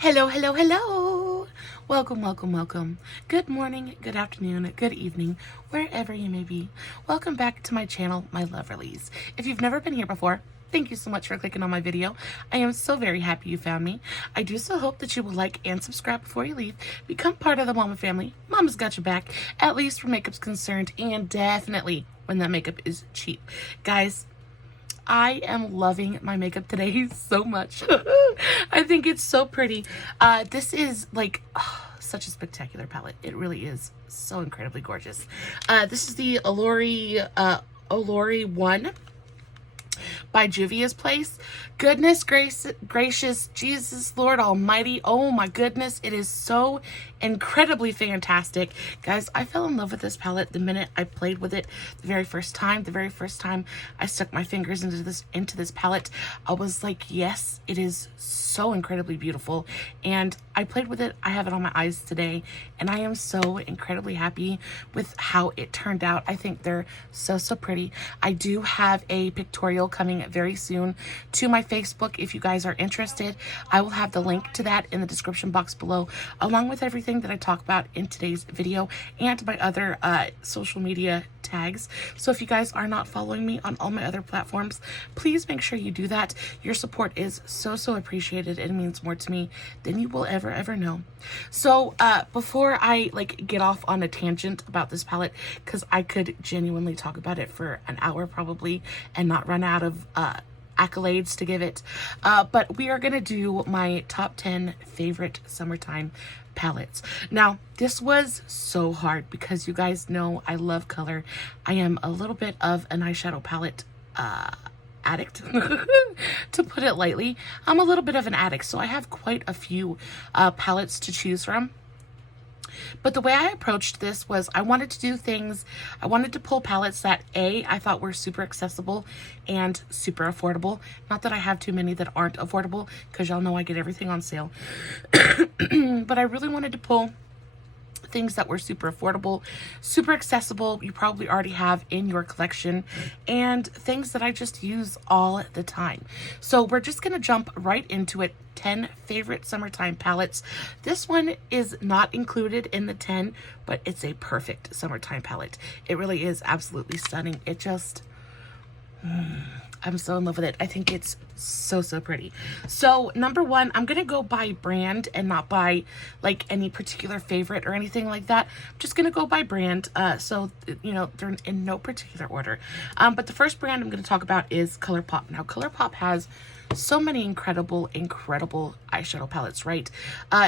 Hello, hello, hello. Welcome, welcome, welcome. Good morning, good afternoon, good evening, wherever you may be. Welcome back to my channel, My Loverlies. If you've never been here before, thank you so much for clicking on my video. I am so very happy you found me. I do so hope that you will like and subscribe before you leave. Become part of the Mama family. Mama's got your back, at least where makeup's concerned, and definitely when that makeup is cheap. Guys, I am loving my makeup today so much. I think it's so pretty. This is like such a spectacular palette. It really is so incredibly gorgeous. This is the Allure 1 by Juvia's Place. Goodness gracious, Jesus Lord Almighty. Oh my goodness, it is so incredibly fantastic. Guys, I fell in love with this palette the minute I played with it the very first time. The very first time I stuck my fingers into this palette, I was like, yes, it is so incredibly beautiful. And I played with it. I have it on my eyes today, and I am so incredibly happy with how it turned out. I think they're so pretty. I do have a pictorial coming very soon to my Facebook. If you guys are interested, I will have the link to that in the description box below, along with everything that I talk about in today's video and my other social media tags. So if you guys are not following me on all my other platforms, please make sure you do that. Your support is so appreciated. It means more to me than you will ever know. So before I get off on a tangent about this palette, because I could genuinely talk about it for an hour probably and not run out of accolades to give it, but we are gonna do my top 10 favorite summertime palettes. Now, this was so hard because you guys know I love color. I am a little bit of an eyeshadow palette addict, to put it lightly. I'm a little bit of an addict, so I have quite a few palettes to choose from. But the way I approached this was I wanted to pull palettes that I thought were super accessible and super affordable. Not that I have too many that aren't affordable, because y'all know I get everything on sale. But I really wanted to pull things that were super affordable, super accessible, you probably already have in your collection, and things that I just use all the time. So we're just gonna jump right into it. 10 favorite summertime palettes. This one is not included in the 10, but it's a perfect summertime palette. It really is absolutely stunning. It just I'm so in love with it. I think it's so pretty. So number one, I'm gonna go by brand and not by any particular favorite or anything like that. I'm just gonna go by brand. So you know, they're in no particular order. But the first brand I'm gonna talk about is Colourpop. Now Colourpop has so many incredible eyeshadow palettes, right?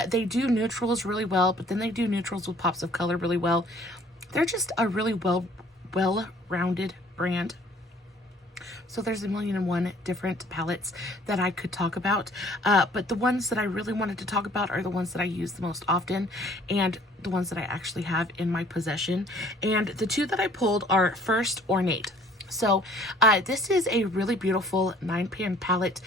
They do neutrals really well, but then they do neutrals with pops of color really well. They're just a really well-rounded brand. So there's 1,000,001 different palettes that I could talk about. But the ones that I really wanted to talk about are the ones that I use the most often and the ones that I actually have in my possession. And the two that I pulled are first Ornate. So this is a really beautiful 9-pan palette.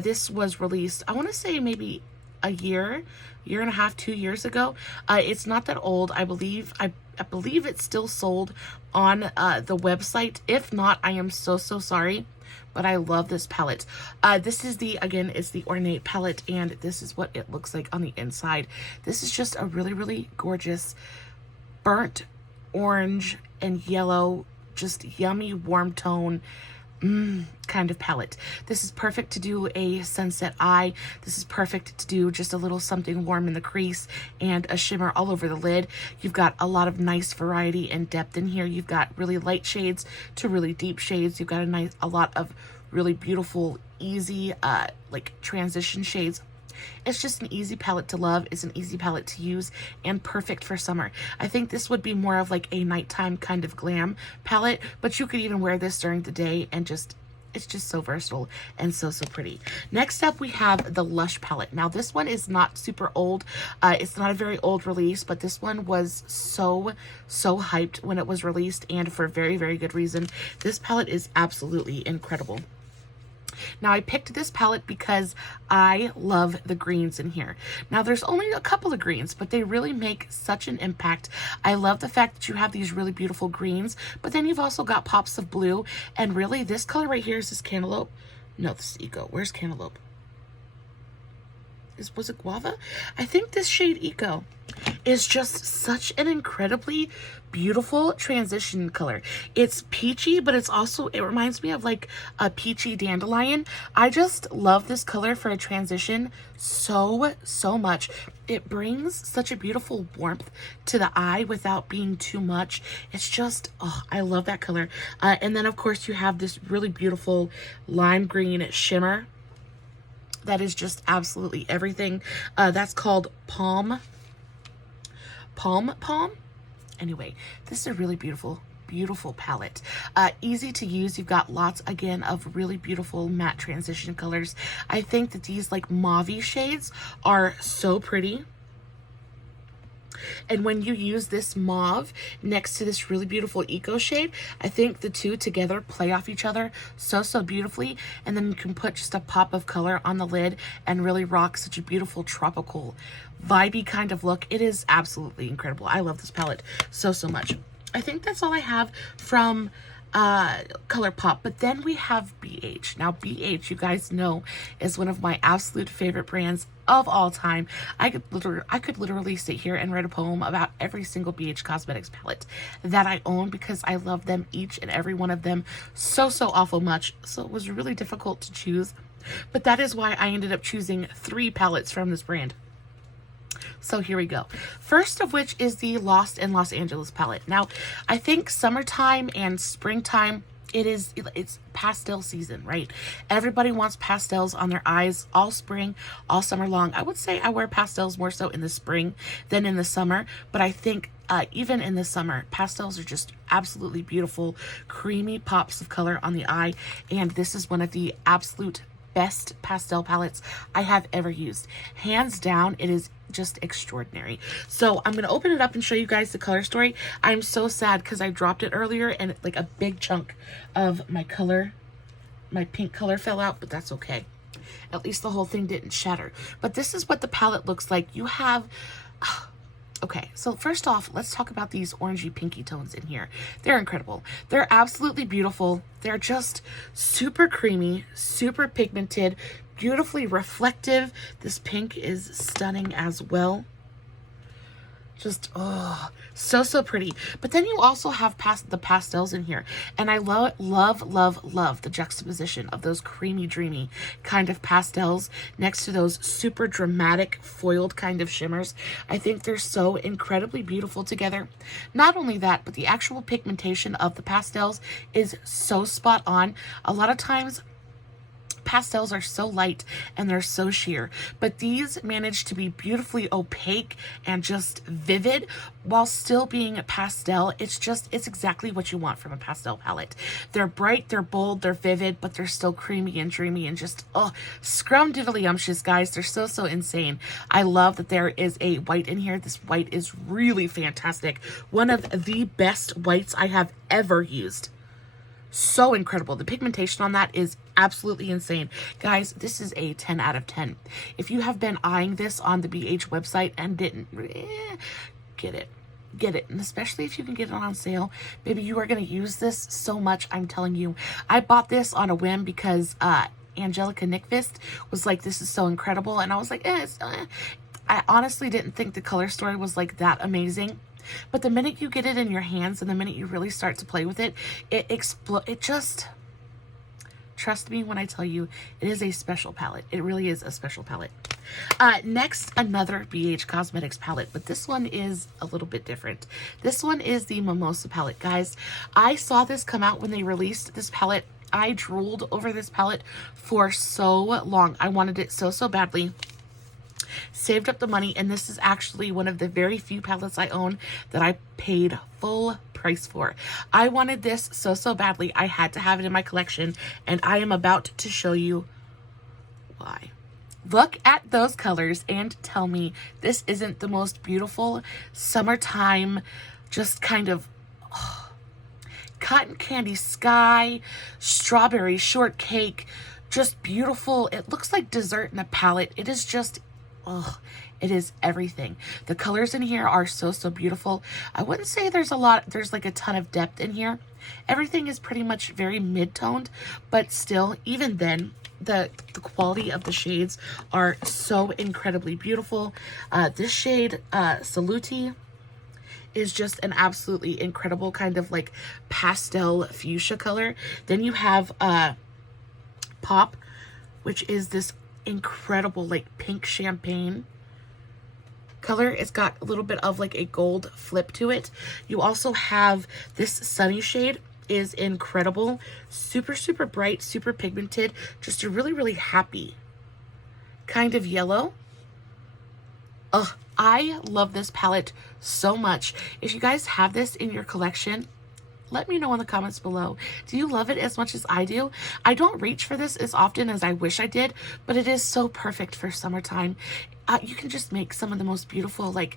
This was released, I want to say maybe a year and a half, 2 years ago. It's not that old. I believe it's still sold on the website. If not, I am so sorry, but I love this palette. This is it's the Ornate palette, and this is what it looks like on the inside. This is just a really gorgeous burnt orange and yellow, just yummy warm tone kind of palette. This is perfect to do a sunset eye. This is perfect to do just a little something warm in the crease and a shimmer all over the lid. You've got a lot of nice variety and depth in here. You've got really light shades to really deep shades. You've got a lot of really beautiful, easy transition shades. It's just an easy palette to love. It's an easy palette to use and perfect for summer. I think this would be more of a nighttime kind of glam palette, but you could even wear this during the day and it's just so versatile and so pretty. Next up, we have the Lush palette. Now this one is not super old. It's not a very old release, but this one was so hyped when it was released, and for very good reason. This palette is absolutely incredible. Now I picked this palette because I love the greens in here. Now there's only a couple of greens, but they really make such an impact. I love the fact that you have these really beautiful greens, but then you've also got pops of blue, and really this color right here is this Cantaloupe. No, this is Eco. Where's Cantaloupe? was it Guava? I think this shade Eco is just such an incredibly beautiful transition color. It's peachy, but it's also, it reminds me of like a peachy dandelion. I just love this color for a transition so much. It brings such a beautiful warmth to the eye without being too much. It's just, oh, I love that color. And then of course you have this really beautiful lime green shimmer that is just absolutely everything. That's called Palm. Anyway, this is a really beautiful palette. Easy to use. You've got lots again of really beautiful matte transition colors. I think that these like mauve shades are so pretty. And when you use this mauve next to this really beautiful Eco shade, I think the two together play off each other so beautifully. And then you can put just a pop of color on the lid and really rock such a beautiful tropical vibey kind of look. It is absolutely incredible. I love this palette so much. I think that's all I have from Colourpop. But then we have BH. Now BH, you guys know, is one of my absolute favorite brands of all time. I could literally sit here and write a poem about every single BH Cosmetics palette that I own, because I love them, each and every one of them, so awful much. So it was really difficult to choose, but that is why I ended up choosing 3 palettes from this brand. So here we go. First of which is the Lost in Los Angeles palette. Now, I think summertime and springtime, it's pastel season, right? Everybody wants pastels on their eyes all spring, all summer long. I would say I wear pastels more so in the spring than in the summer, but I think even in the summer, pastels are just absolutely beautiful, creamy pops of color on the eye, and this is one of the absolute best pastel palettes I have ever used. Hands down, it is just extraordinary. So I'm going to open it up and show you guys the color story. I'm so sad because I dropped it earlier and like a big chunk of my pink color fell out, but that's okay. At least the whole thing didn't shatter. But this is what the palette looks like. You have... Okay, so first off, let's talk about these orangey pinky tones in here. They're incredible. They're absolutely beautiful. They're just super creamy, super pigmented, beautifully reflective. This pink is stunning as well. Just, oh, so pretty. But then you also have the pastels in here. And I love the juxtaposition of those creamy, dreamy kind of pastels next to those super dramatic foiled kind of shimmers. I think they're so incredibly beautiful together. Not only that, but the actual pigmentation of the pastels is so spot on. A lot of times, pastels are so light and they're so sheer, but these manage to be beautifully opaque and just vivid while still being a pastel. It's exactly what you want from a pastel palette. They're bright, they're bold, they're vivid, but they're still creamy and dreamy and just, oh, scrumdiddlyumptious, guys. They're so insane. I love that there is a white in here. This white is really fantastic. One of the best whites I have ever used. So incredible. The pigmentation on that is absolutely insane. Guys, this is a 10 out of 10. If you have been eyeing this on the BH website and didn't, get it. And especially if you can get it on sale, baby, you are going to use this so much. I'm telling you. I bought this on a whim because Angelica Nickfist was like, this is so incredible. And I was like, I honestly didn't think the color story was like that amazing. But the minute you get it in your hands and the minute you really start to play with it, it just, trust me when I tell you, it is a special palette. It really is a special palette. Next, another BH Cosmetics palette, but this one is a little bit different. This one is the Mimosa palette. Guys, I saw this come out when they released this palette. I drooled over this palette for so long. I wanted it so badly. Saved up the money, and this is actually one of the very few palettes I own that I paid full price for. I wanted this so badly. I had to have it in my collection, and I am about to show you why. Look at those colors and tell me this isn't the most beautiful summertime, just kind of cotton candy sky, strawberry shortcake, just beautiful. It looks like dessert in a palette. It is just, oh, it is everything. The colors in here are so beautiful. I wouldn't say there's like a ton of depth in here. Everything is pretty much very mid-toned, but still, even then, the quality of the shades are so incredibly beautiful. This shade, Saluti, is just an absolutely incredible kind of like pastel fuchsia color. Then you have Pop, which is this incredible like pink champagne color. It's got a little bit of like a gold flip to it. You also have this Sunny shade, is incredible, super bright, super pigmented, just a really happy kind of yellow. Ugh, I love this palette so much. If you guys have this in your collection, let me know in the comments below. Do you love it as much as I do? I don't reach for this as often as I wish I did, but it is so perfect for summertime. You can just make some of the most beautiful, like,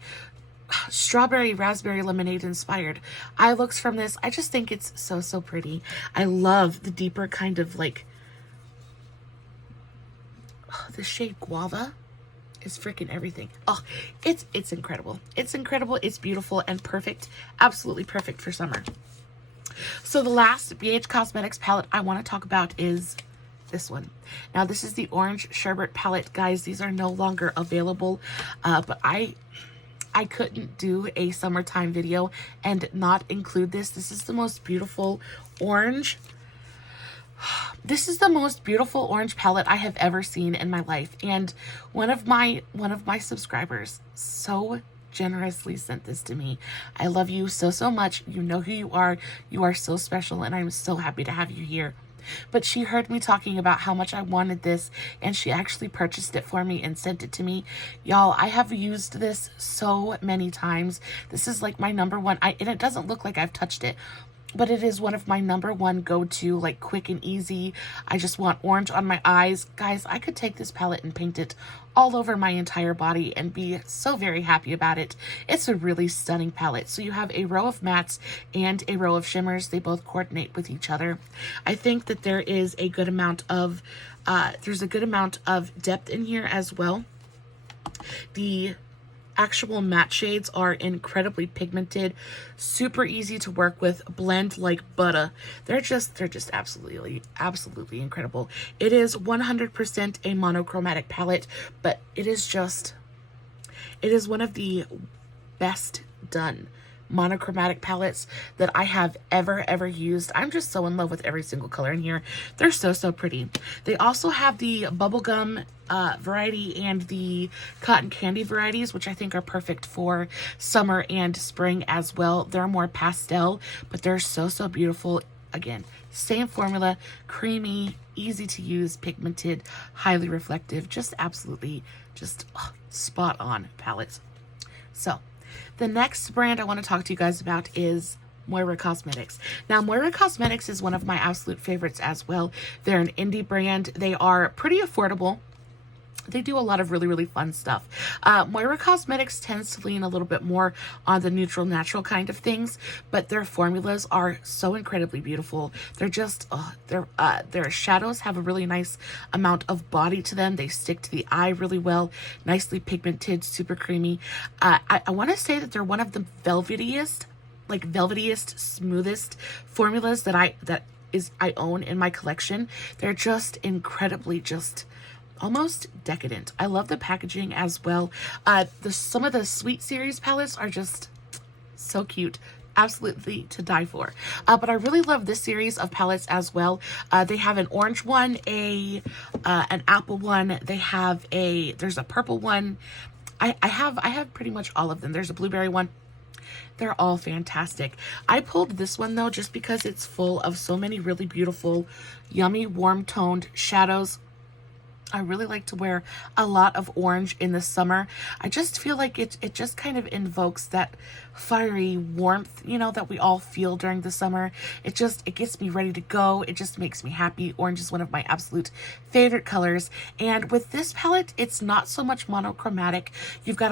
strawberry, raspberry lemonade inspired eye looks from this. I just think it's so pretty. I love the deeper kind of like, the shade Guava is freaking everything. Oh, it's incredible. It's incredible. It's beautiful and perfect. Absolutely perfect for summer. So the last BH Cosmetics palette I want to talk about is this one. Now this is the Orange Sherbet palette. Guys, these are no longer available, but I couldn't do a summertime video and not include this. This is the most beautiful orange. This is the most beautiful orange palette I have ever seen in my life. And one of my subscribers so generously sent this to me. I love you so much. You know who you are. You are so special, and I'm so happy to have you here. But she heard me talking about how much I wanted this, and she actually purchased it for me and sent it to me. Y'all, I have used this so many times. This is like my number one, and it doesn't look like I've touched it, but it is one of my number one go-to, like quick and easy. I just want orange on my eyes. Guys, I could take this palette and paint it all over my entire body and be so very happy about it. It's a really stunning palette. So you have a row of mattes and a row of shimmers. They both coordinate with each other. I think that there is a good amount of, depth in here as well. The actual matte shades are incredibly pigmented, super easy to work with, blend like butter. They're just absolutely incredible. It is 100% a monochromatic palette, but it is one of the best done monochromatic palettes that I have ever used. I'm just so in love with every single color in here. They're so pretty. They also have the bubblegum variety and the cotton candy varieties, which I think are perfect for summer and spring as well. They're more pastel, but they're so beautiful. Again, same formula, creamy, easy to use, pigmented, highly reflective, just absolutely spot on palettes. So the next brand I want to talk to you guys about is Moira Cosmetics. Now, Moira Cosmetics is one of my absolute favorites as well. They're an indie brand. They are pretty affordable. They do a lot of really fun stuff. Moira Cosmetics tends to lean a little bit more on the neutral, natural kind of things, but their formulas are so incredibly beautiful. They're just, their shadows have a really nice amount of body to them. They stick to the eye really well, nicely pigmented, super creamy. I want to say that they're one of the velvetiest, smoothest formulas that I own in my collection. They're just incredibly, almost decadent. I love the packaging as well. Some of the Sweet Series palettes are just so cute. Absolutely to die for. But I really love this series of palettes as well. They have an orange one, an apple one. There's a purple one. I have pretty much all of them. There's a blueberry one. They're all fantastic. I pulled this one though just because it's full of so many really beautiful, yummy, warm toned shadows. I really like to wear a lot of orange in the summer. I just feel like it just kind of invokes that fiery warmth, that we all feel during the summer. It gets me ready to go. It just makes me happy. Orange is one of my absolute favorite colors. And with this palette, it's not so much monochromatic. You've got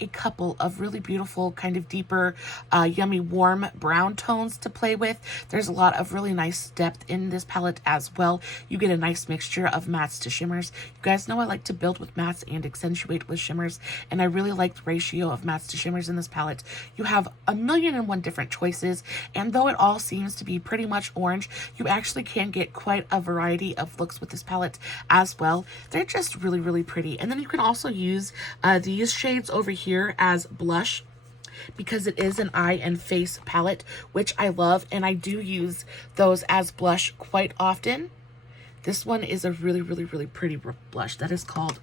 a couple of really beautiful, kind of deeper, yummy, warm brown tones to play with. There's a lot of really nice depth in this palette as well. You get a nice mixture of mattes to shimmers. You guys know I like to build with mattes and accentuate with shimmers, and I really like the ratio of mattes to shimmers in this palette. You have 1,000,001 different choices, and though it all seems to be pretty much orange, you actually can get quite a variety of looks with this palette as well. They're just really, really pretty. And then you can also use these shades over here as blush, because it is an eye and face palette, which I love, and I do use those as blush quite often. This one is a really, really, really pretty blush. That is called,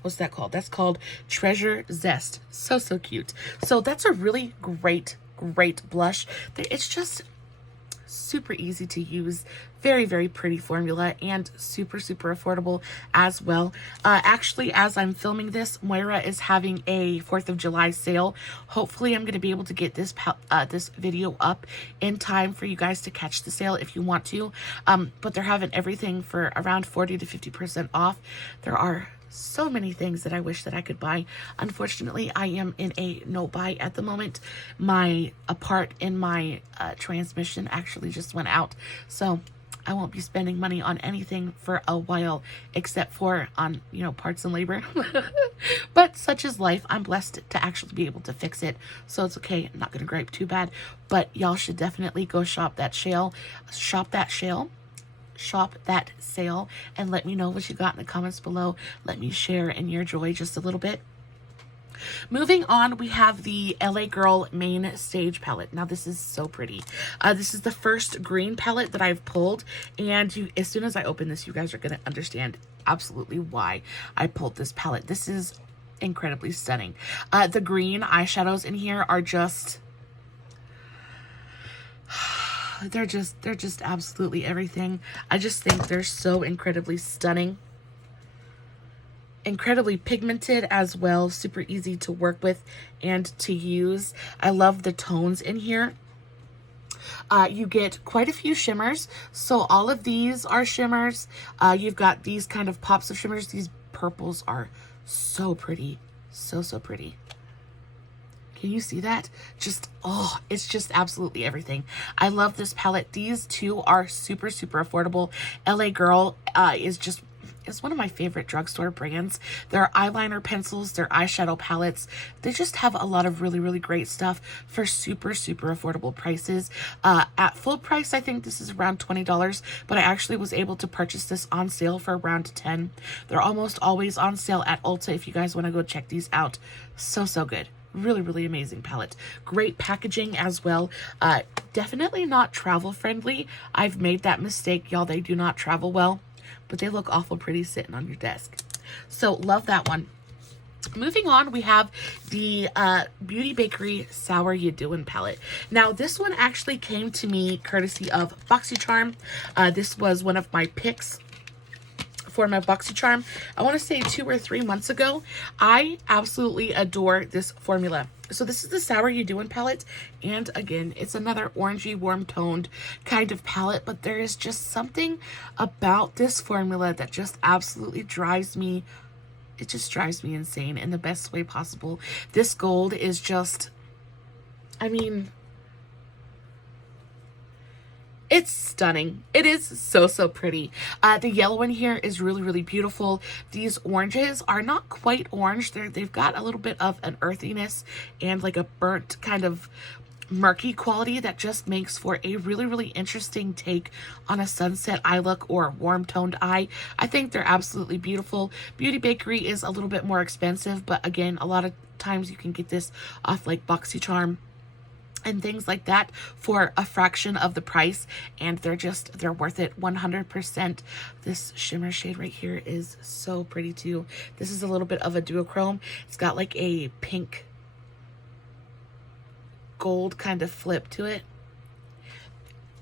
what's that called? That's called Treasure Zest. So, so cute. So that's a really great, great blush. It's just super easy to use, very, very pretty formula, and super, super affordable as well. Actually, as I'm filming this, Moira is having a 4th of July sale. Hopefully I'm going to be able to get this this video up in time for you guys to catch the sale if you want to, but they're having everything for around 40 to 50% off. There are so many things that I wish that I could buy. Unfortunately, I am in a no buy at the moment. A part in my transmission actually just went out, so I won't be spending money on anything for a while, except for on, you know, parts and labor. But such is life. I'm blessed to actually be able to fix it, so it's okay. I'm not gonna gripe too bad, but y'all should definitely go shop that sale, and let me know what you got in the comments below. Let me share in your joy just a little bit. Moving on, we have the LA Girl Main Stage palette. Now this is so pretty. This is the first green palette that I've pulled, and as soon as I open this, you guys are going to understand absolutely why I pulled this palette. This is incredibly stunning. The green eyeshadows in here are just they're just absolutely everything. I just think they're so incredibly stunning, incredibly pigmented as well, super easy to work with and to use. I love the tones in here. You get quite a few shimmers, so all of these are shimmers. You've got these kind of pops of shimmers. These purples are so pretty, so pretty. Can you see that? Just, oh, it's just absolutely everything. I love this palette. These two are super, super affordable. LA Girl is one of my favorite drugstore brands. Their eyeliner pencils, their eyeshadow palettes, they just have a lot of really, really great stuff for super, super affordable prices. At full price, I think this is around $20, but I actually was able to purchase this on sale for around $10. They're almost always on sale at Ulta if you guys want to go check these out. So, so good. Really, really amazing palette. Great packaging as well. Definitely not travel friendly. I've made that mistake, y'all. They do not travel well, but they look awful pretty sitting on your desk. So love that one. Moving on, we have the Beauty Bakerie Sour Ya Doin palette. Now, this one actually came to me courtesy of BoxyCharm. This was one of my picks for my BoxyCharm. I want to say 2 or 3 months ago. I absolutely adore this formula. So this is the Sour Ya Doin palette, and again, it's another orangey, warm-toned kind of palette, but there is just something about this formula that just absolutely drives me, it just drives me insane in the best way possible. This gold is just, I mean, it's stunning. It is so, so pretty. The yellow in here is really, really beautiful. These oranges are not quite orange. They've got a little bit of an earthiness and like a burnt kind of murky quality that just makes for a really, really interesting take on a sunset eye look or a warm toned eye. I think they're absolutely beautiful. Beauty Bakerie is a little bit more expensive, but again, a lot of times you can get this off like BoxyCharm and things like that for a fraction of the price, and they're worth it 100%. This shimmer shade right here is so pretty too. This is a little bit of a duochrome. It's got like a pink gold kind of flip to it.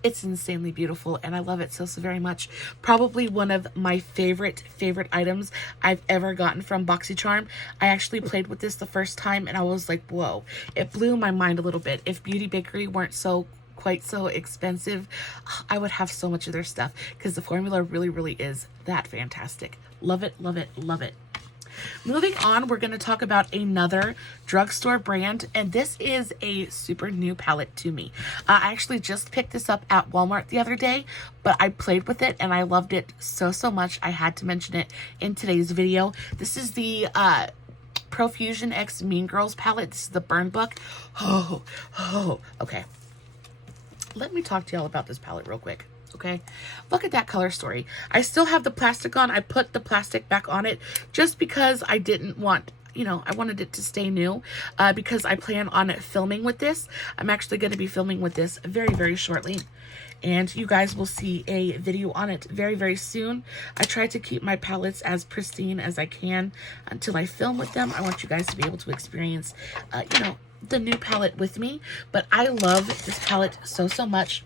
It's insanely beautiful, and I love it so, so very much. Probably one of my favorite items I've ever gotten from BoxyCharm. I actually played with this the first time, and I was like, whoa. It blew my mind a little bit. If Beauty Bakerie weren't quite so expensive, I would have so much of their stuff, because the formula really, really is that fantastic. Love it, love it, love it. Moving on, we're going to talk about another drugstore brand, and this is a super new palette to me. I actually just picked this up at Walmart the other day, but I played with it and I loved it so much I had to mention it in today's video. This is the Profusion X Mean Girls palette. This is the Burn Book. Okay. Let me talk to y'all about this palette real quick. Okay, look at that color story. I still have the plastic on. I put the plastic back on it just because I didn't want, you know, I wanted it to stay new because I plan on filming with this. I'm actually going to be filming with this very shortly, and you guys will see a video on it very soon. I try to keep my palettes as pristine as I can until I film with them. I want you guys to be able to experience, you know, the new palette with me, but I love this palette so much.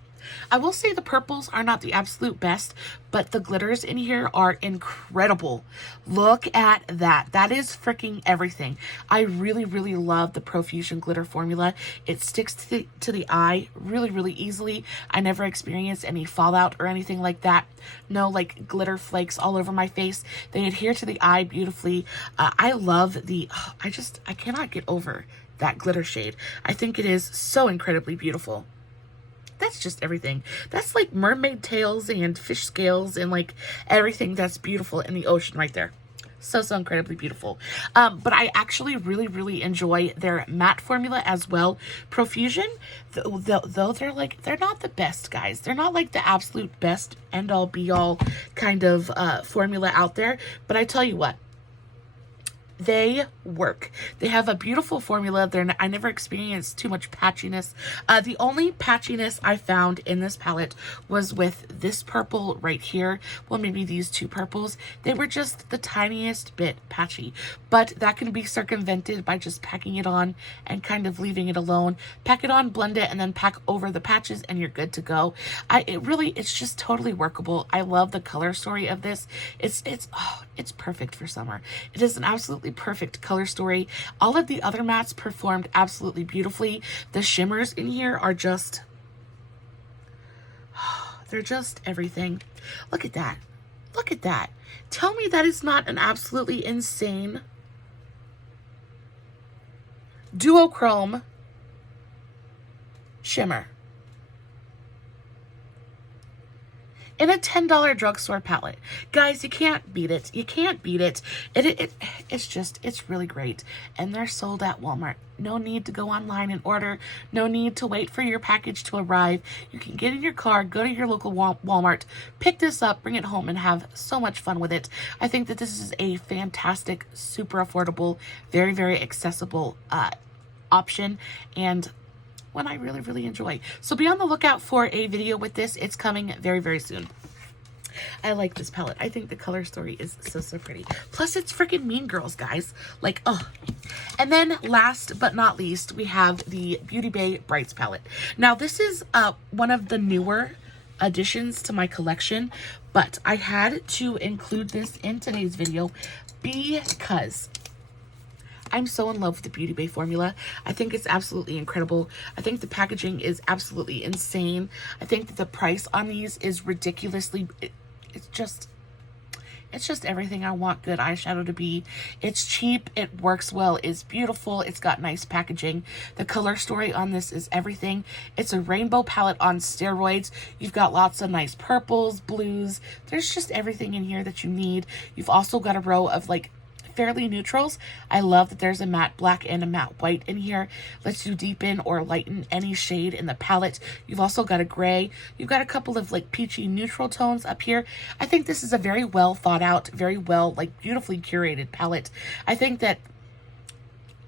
I will say the purples are not the absolute best, but the glitters in here are incredible. Look at that. That is freaking everything. I really love the Profusion glitter formula. It sticks to the eye really easily. I never experienced any fallout or anything like that. No like glitter flakes all over my face. They adhere to the eye beautifully. I love the, I cannot get over that glitter shade. I think it is so incredibly beautiful. That's just everything. That's like mermaid tails and fish scales and like everything that's beautiful in the ocean right there. So incredibly beautiful. But I actually really enjoy their matte formula as well. Profusion, though they're not the best, guys. They're not like the absolute best end all be all kind of formula out there. But I tell you what, they work. They have a beautiful formula. I never experienced too much patchiness. The only patchiness I found in this palette was with this purple right here. Well, maybe these two purples. They were just the tiniest bit patchy, but that can be circumvented by just packing it on and kind of leaving it alone. Pack it on, blend it, and then pack over the patches and you're good to go. It's just totally workable. I love the color story of this. It's perfect for summer. It is an absolutely perfect color story. All of the other mattes performed absolutely beautifully. The shimmers in here are just, they're just everything. Look at that. Look at that. Tell me that is not an absolutely insane duochrome shimmer in a $10 drugstore palette. Guys, you can't beat it. You can't beat it. It's really great. And they're sold at Walmart. No need to go online and order. No need to wait for your package to arrive. You can get in your car, go to your local Walmart, pick this up, bring it home, and have so much fun with it. I think that this is a fantastic, super affordable, very accessible option, and one I really enjoy. So be on the lookout for a video with this. It's coming very soon. I like this palette. I think the color story is so pretty. Plus it's freaking Mean Girls, guys. Like, oh. And then last but not least, we have the Beauty Bay Brites palette. Now this is one of the newer additions to my collection, but I had to include this in today's video because I'm so in love with the Beauty Bay formula. I think it's absolutely incredible. I think the packaging is absolutely insane. I think that the price on these is ridiculously, it's just everything I want good eyeshadow to be. It's cheap, it works well, it's beautiful, it's got nice packaging. The color story on this is everything. It's a rainbow palette on steroids. You've got lots of nice purples, blues. There's just everything in here that you need. You've also got a row of like fairly neutrals. I love that there's a matte black and a matte white in here. Lets you deepen or lighten any shade in the palette. You've also got a gray. You've got a couple of like peachy neutral tones up here. I think this is a very well thought out, very well, like beautifully curated palette. I think that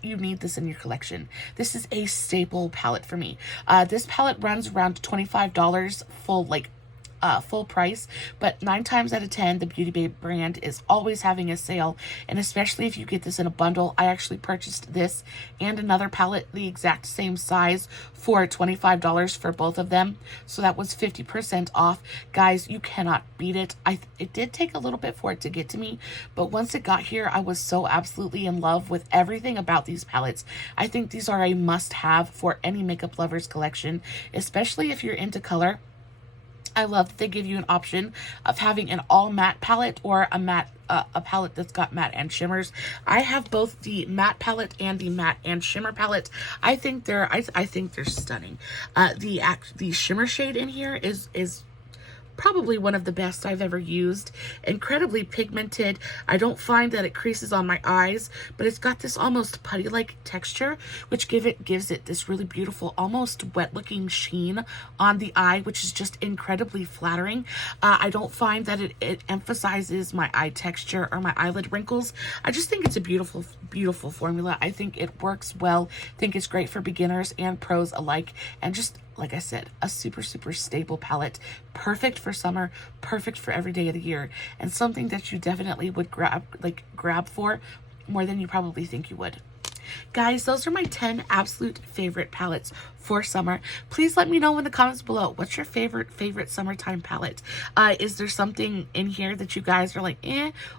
you need this in your collection. This is a staple palette for me. This palette runs around $25 full price, but 9 times out of 10 the Beauty Bay brand is always having a sale, and especially if you get this in a bundle. I actually purchased this and another palette the exact same size for $25 for both of them, so that was 50% off. Guys, you cannot beat it. It did take a little bit for it to get to me, but once it got here I was so absolutely in love with everything about these palettes. I think these are a must-have for any makeup lovers collection, especially if you're into color. I love that they give you an option of having an all matte palette or a matte a palette that's got matte and shimmers. I have both the matte palette and the matte and shimmer palette. I think they're I think they're stunning. The shimmer shade in here is probably one of the best I've ever used. Incredibly pigmented. I don't find that it creases on my eyes, but it's got this almost putty-like texture, which gives it this really beautiful, almost wet-looking sheen on the eye, which is just incredibly flattering. I don't find that it emphasizes my eye texture or my eyelid wrinkles. I just think it's a beautiful, beautiful formula. I think it works well. I think it's great for beginners and pros alike, and just like I said, a super, super stable palette. Perfect for summer, perfect for every day of the year, and something that you definitely would grab for more than you probably think you would. Guys, those are my 10 absolute favorite palettes for summer. Please let me know in the comments below, what's your favorite summertime palette? Is there something in here that you guys are like,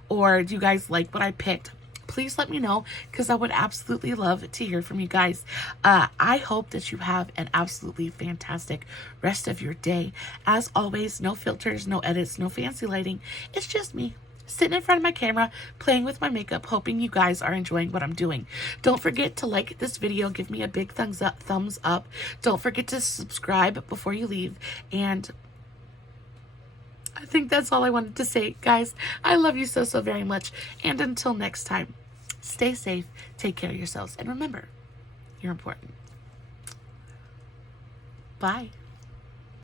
or do you guys like what I picked? Please let me know, because I would absolutely love to hear from you guys. I hope that you have an absolutely fantastic rest of your day. As always, no filters, no edits, no fancy lighting. It's just me sitting in front of my camera, playing with my makeup, hoping you guys are enjoying what I'm doing. Don't forget to like this video, give me a big thumbs up. Don't forget to subscribe before you leave, and I think that's all I wanted to say, guys. I love you so, so very much. And until next time, stay safe, take care of yourselves, and remember, you're important. Bye.